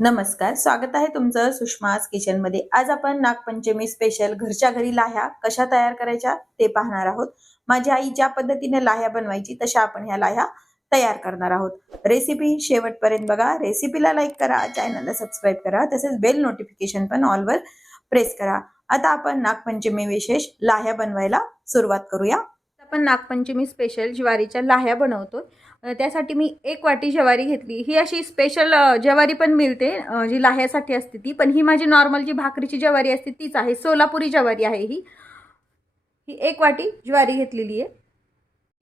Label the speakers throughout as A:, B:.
A: नमस्कार स्वागत आहे तुमचं सुषमाज किचनमध्ये आज आपण नागपंचमी स्पेशल घरच्या घरी लाह्या कशा तयार करायच्या ते पाहणार आहोत. माझी आई ज्या पद्धतीने लाह्या बनवायची तशा आपण ह्या लाह्या तयार करणार आहोत. रेसिपी शेवटपर्यंत बघा. रेसिपीला लाईक करा चॅनलला सबस्क्राईब करा तसेच बेल नोटिफिकेशन पण ऑलवर प्रेस करा. आता आपण नागपंचमी विशेष लाह्या बनवायला सुरुवात करूया.
B: आपण नागपंचमी स्पेशल ज्वारीच्या लाह्या बनवतो त्यासाठी मी एक वाटी ज्वारी घेतली. ही अशी स्पेशल ज्वारी पण मिळते जी लाह्यासाठी असते ती. पण ही माझी नॉर्मल जी भाकरीची ज्वारी असते तीच आहे. सोलापुरी ज्वारी आहे ही. ही एक वाटी ज्वारी घेतलेली आहे.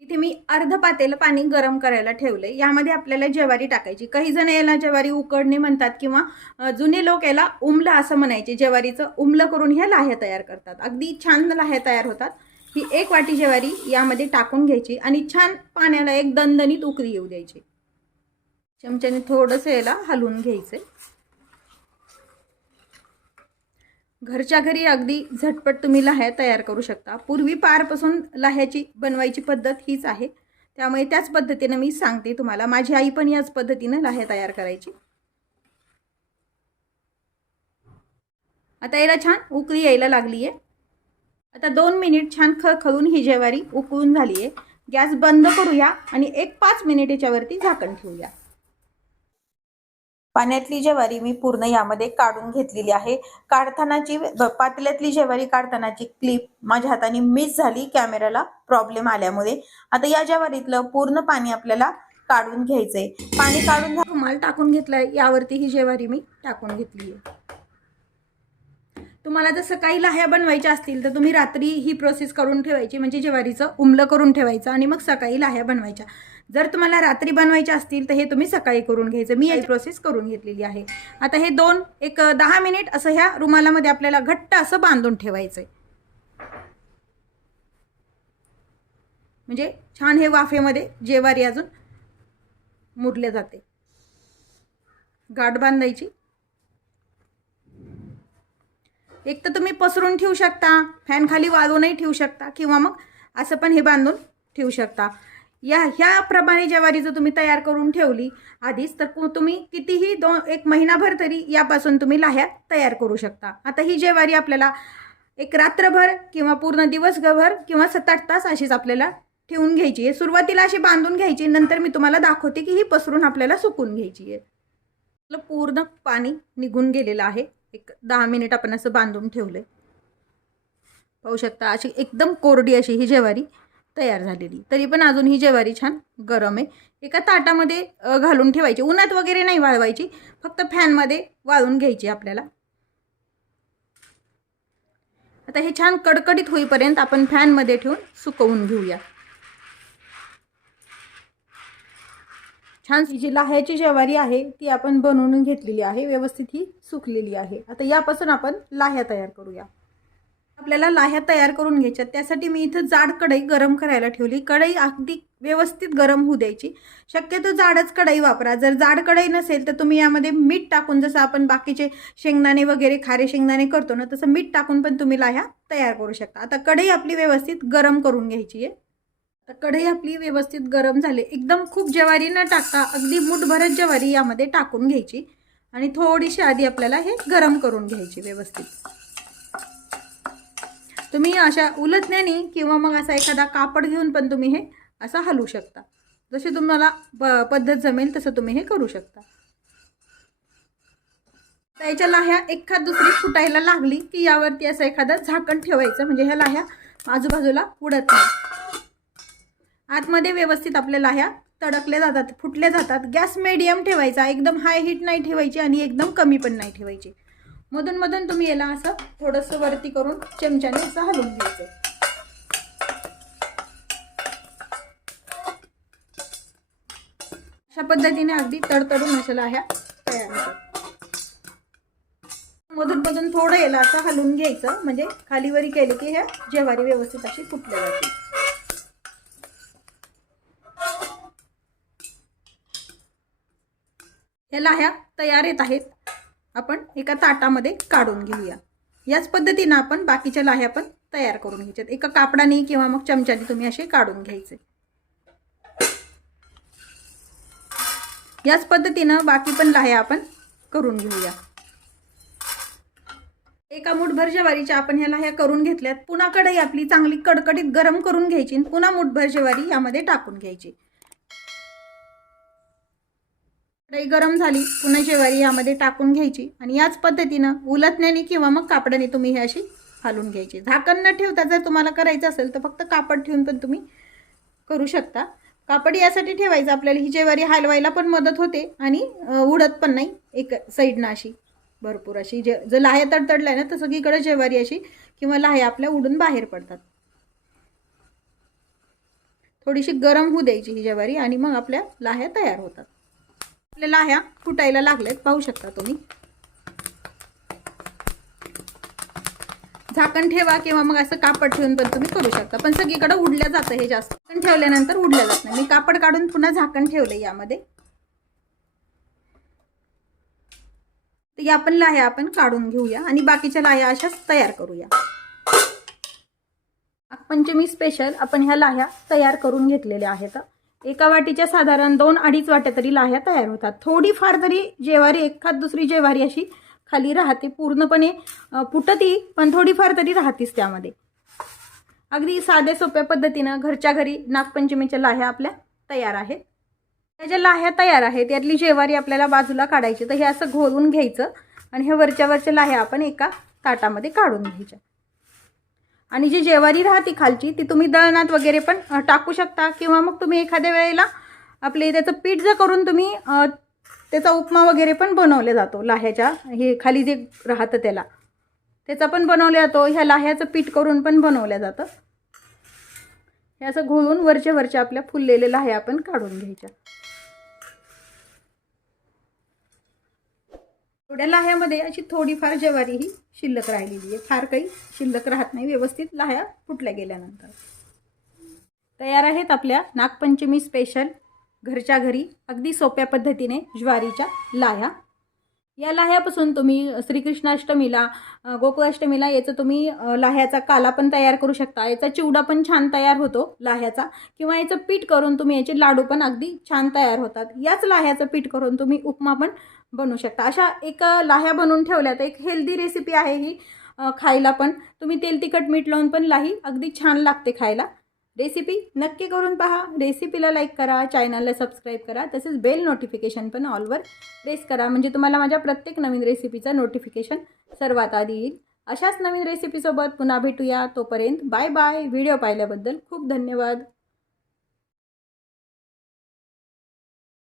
B: इथे मी अर्ध पातेलं पाणी गरम करायला ठेवलंय. यामध्ये आपल्याला ज्वारी टाकायची. काही जण याला ज्वारी उकडणे म्हणतात किंवा जुने लोक याला उमलं असं म्हणायचे. ज्वारीचं उमलं करून ह्या लाह्या तयार करतात. अगदी छान लाह्या तयार होतात. ही एक वाटी ज्वारी यामध्ये टाकून घ्यायची आणि छान पाण्याला एक दणदणीत उकळी येऊ द्यायची. चमच्याने थोडंसं याला हलवून घ्यायचं घरच्या घरी अगदी झटपट तुम्ही लाह्या तयार करू शकता. पूर्वी पारपासून लाह्याची बनवायची पद्धत हीच आहे. त्यामुळे त्याच पद्धतीनं मी सांगते तुम्हाला. माझी आई पण याच पद्धतीनं लाह्या तयार करायची. आता याला छान उकळी यायला लागली आहे आता दोन मिनिट छान खळखळून ही ज्वारी उकळून झाली आहे गॅस बंद करूया आणि एक पाच मिनिट याच्यावरती झाकण ठेवूया.
A: पाण्यातली ज्वारी मी पूर्ण यामध्ये काढून घेतलेली आहे. काढतानाची पातेल्यातली ज्वारी काढतानाची क्लिप माझ्या हाताने मिस झाली कॅमेराला प्रॉब्लेम आल्यामुळे. आता या ज्वारीतलं पूर्ण पाणी आपल्याला काढून घ्यायचंय. पाणी काढून
B: रुमाल टाकून घेतलाय यावरती ही ज्वारी मी टाकून घेतली आहे तुम्हाला जर सकाळी लाह्या बनवायच्या असतील तर तुम्ही रात्री ही प्रोसेस करून ठेवायची म्हणजे ज्वारीचं उमलं करून ठेवायचं आणि मग सकाळी लाह्या बनवायच्या. जर तुम्हाला रात्री बनवायच्या असतील तर हे तुम्ही सकाळी करून घ्यायचं. मी याची प्रोसेस करून घेतलेली आहे. आता हे दोन एक दहा मिनिट असं ह्या रुमालामध्ये आपल्याला घट्ट असं बांधून ठेवायचं म्हणजे छान हे वाफेमध्ये जेवारी अजून मुरले जाते. गाठ बांधायची. एक तर तुम्ही पसरून ठेवू शकता फॅन खाली वाळवूनही ठेवू शकता किंवा मग असं पण हे बांधून ठेवू शकता. या ह्याप्रमाणे ज्वारी जर तुम्ही तयार करून ठेवली आधीच तर तुम्ही कितीही दोन एक महिनाभर तरी यापासून तुम्ही लाह्या तयार करू शकता. आता ही ज्वारी आपल्याला एक रात्रभर किंवा पूर्ण दिवसभर किंवा सात आठ तास अशीच आपल्याला ठेवून घ्यायची आहे. सुरुवातीला अशी बांधून घ्यायची नंतर मी तुम्हाला दाखवते की ही पसरून आपल्याला सुकून घ्यायची आहे. आपलं पूर्ण पाणी निघून गेलेलं आहे. एक दहा मिनिट आपण असं बांधून ठेवलं पाहू शकता अशी एकदम कोरडी अशी ही ज्वारी तयार झालेली. तरी पण अजून ही ज्वारी छान गरम आहे. एका ताटामध्ये घालून ठेवायची. उन्हात वगैरे नाही वाळवायची. फक्त फॅनमध्ये वाळून घ्यायची आपल्याला. आता हे छान कडकडीत होईपर्यंत आपण फॅनमध्ये ठेवून सुकवून घेऊया. छान जी लाह्याची ज्वारी आहे ती आपण बनवून घेतलेली आहे व्यवस्थित ही सुकलेली आहे. आता यापासून आपण लाह्या तयार करूया. आपल्याला लाह्या तयार करून घ्यायच्या त्यासाठी मी इथं जाड कढई गरम करायला ठेवली. कढई अगदी व्यवस्थित गरम होऊ द्यायची. शक्यतो जाडच कढई वापरा. जर जाड कढई नसेल तर तुम्ही यामध्ये मीठ टाकून जसं आपण बाकीचे शेंगदाणे वगैरे खारे शेंगदाणे करतो ना तसं मीठ टाकून पण तुम्ही लाह्या तयार करू शकता. आता कढई आपली व्यवस्थित गरम करून घ्यायची आहे. तर कढई आपली व्यवस्थित गरम झाली. एकदम खूप ज्वारी न टाकता अगदी मुठभरच ज्वारी यामध्ये टाकून घ्यायची. आणि थोडीशी आधी आपल्याला हे गरम करून घ्यायची व्यवस्थित. तुम्ही अशा उलटण्याने किंवा मग असा एखादा कापड घेऊन पण तुम्ही हे असं हलवू शकता. जशी तुम्हाला प पद्धत जमेल तसं तुम्ही हे करू शकता. त्याच्या लाह्या एखाद दुसरी फुटायला लागली की यावरती असं एखादं झाकण ठेवायचं. म्हणजे ह्या लाह्या आजूबाजूला उडत नाही. आतमध्ये व्यवस्थित आपल्या लाह्या तडकले जातात फुटले जातात. गॅस मिडियम ठेवायचा एकदम हाय हीट नाही ठेवायची आणि एकदम कमी पण नाही ठेवायची. मधून मधून तुम्ही याला असं थोडंसं वरती करून चमच्याने असं हलवून घ्यायचं. अशा पद्धतीने अगदी तडतडून अशा लाह्या तयार होतात. मधून मधून थोडं याला असं हलवून घ्यायचं म्हणजे खालीवरी केली की ह्या जेवारी व्यवस्थित अशी फुटल्या जातील. या लाह्या तयार येत आहेत. आपण एका ताटामध्ये काढून घेऊया. याच पद्धतीनं आपण बाकीच्या लाह्या पण तयार करून घ्यायच्यात. एका कापडाने किंवा मग चमच्याने तुम्ही असे काढून घ्यायचे. याच पद्धतीनं बाकी पण लाह्या आपण करून घेऊया. एका मुठभर ज्वारीच्या आपण ह्या लाह्या करून घेतल्यात. पुन्हा कढई आपली चांगली कडकडीत गरम करून घ्यायची आणि पुन्हा मुठभर ज्वारी यामध्ये टाकून घ्यायची. कढई गरम झाली पुन्हा शेवारी यामध्ये टाकून घ्यायची आणि याच पद्धतीनं उलटण्याने किंवा मग कापडाने तुम्ही हे अशी घालून घ्यायची. झाकण न ठेवता जर तुम्हाला करायचं असेल तर फक्त कापड ठेवून पण तुम्ही करू शकता. कापड यासाठी ठेवायचं आपल्याला ही जेवारी हलवायला पण मदत होते आणि उडत पण नाही एक साईडनं अशी भरपूर अशी. जे जर लाह्या तडतडल्या ना तर सगळीकडे जेवारी अशी किंवा लाह्या आपल्या उडून बाहेर पडतात. थोडीशी गरम होऊ द्यायची ही जेवारी आणि मग आपल्या लाह्या तयार होतात. आपल्याला लाह्या फुटायला लागल्यात. पाहू शकता तुम्ही. झाकण ठेवा किंवा मग असं कापड ठेवून पण तुम्ही करू शकता. पण सगळीकडे उडल्या जातं हे जास्त. झाकण ठेवल्यानंतर उडल्या जात नाही. मी कापड काढून पुन्हा झाकण ठेवलं यामध्ये. तर या पण लाह्या आपण काढून घेऊया आणि बाकीच्या लाह्या अशाच तयार करूया. पंचमी स्पेशल आपण ह्या लाह्या तयार करून घेतलेल्या आहेत. एका वाटीच्या साधारण दोन अडीच वाट्या तरी लाह्या तयार होतात. थोडीफार तरी जेवारी एखाद दुसरी जेवारी अशी खाली राहते पूर्णपणे फुटती पण थोडीफार तरी राहतीच त्यामध्ये. अगदी साध्या सोप्या पद्धतीनं घरच्या घरी नागपंचमीच्या लाह्या आपल्या तयार आहेत. त्या ज्या लाह्या तयार आहेत यातली जेवारी आपल्याला बाजूला काढायची तर हे असं घोळून घ्यायचं आणि हे वरच्या वरच्या लाह्या आपण एका ताटामध्ये काढून घ्यायच्या. आणि जी जेवारी राहते खालची ती तुम्ही दळणात वगैरे पण टाकू शकता. किंवा मग तुम्ही एखाद्या वेळेला आपले त्याचं पीठ जर करून तुम्ही त्याचा उपमा वगैरे पण बनवले जातो लाह्याच्या. हे खाली जे राहतं त्याला त्याचा पण बनवला जातो. ह्या लाह्याचं पीठ करून पण बनवलं जातं. हे असं घोळून वरच्या वरच्या आपल्या फुललेल्या लाह्या आपण काढून घ्यायच्या. एवढ्या लाह्यामध्ये अशी थोडीफार ज्वारी ही शिल्लक राहिलेली आहे. फार काही शिल्लक राहत नाही व्यवस्थित लाह्या फुटल्या गेल्यानंतर. तयार आहेत आपल्या नागपंचमी स्पेशल घरच्या घरी. अगदी सोप्या पद्धतीने ज्वारीच्या लाह्या. या लाह्यापासून तुम्ही श्रीकृष्णाष्टमीला गोकुळाष्टमीला याचं तुम्ही लाह्याचा काला पण तयार करू शकता. याचा चिवडा पण छान तयार होतो लाह्याचा. किंवा याचं पीठ करून तुम्ही याचे लाडू पण अगदी छान तयार होतात. याच लाह्याचं पीठ करून तुम्ही उपमा पण बनवू शकता. अशा एक लाह्या बनवून ठेवल्या तर एक हेल्दी रेसिपी आहे ही खायला पण. तुम्ही तेल तिखट मीठ लावून पण लाही अगदी छान लागते खायला. रेसिपी नक्की करून पहा. रेसिपीला लाईक करा चॅनलला सबस्क्राईब करा तसेच बेल नोटिफिकेशन पण ऑलवर प्रेस करा. म्हणजे तुम्हाला माझ्या प्रत्येक नवीन रेसिपीचं नोटिफिकेशन सर्वात आधी येईल. अशाच नवीन रेसिपीसोबत पुन्हा भेटूया. तोपर्यंत बाय बाय व्हिडिओ पाहिल्याबद्दल खूप धन्यवाद.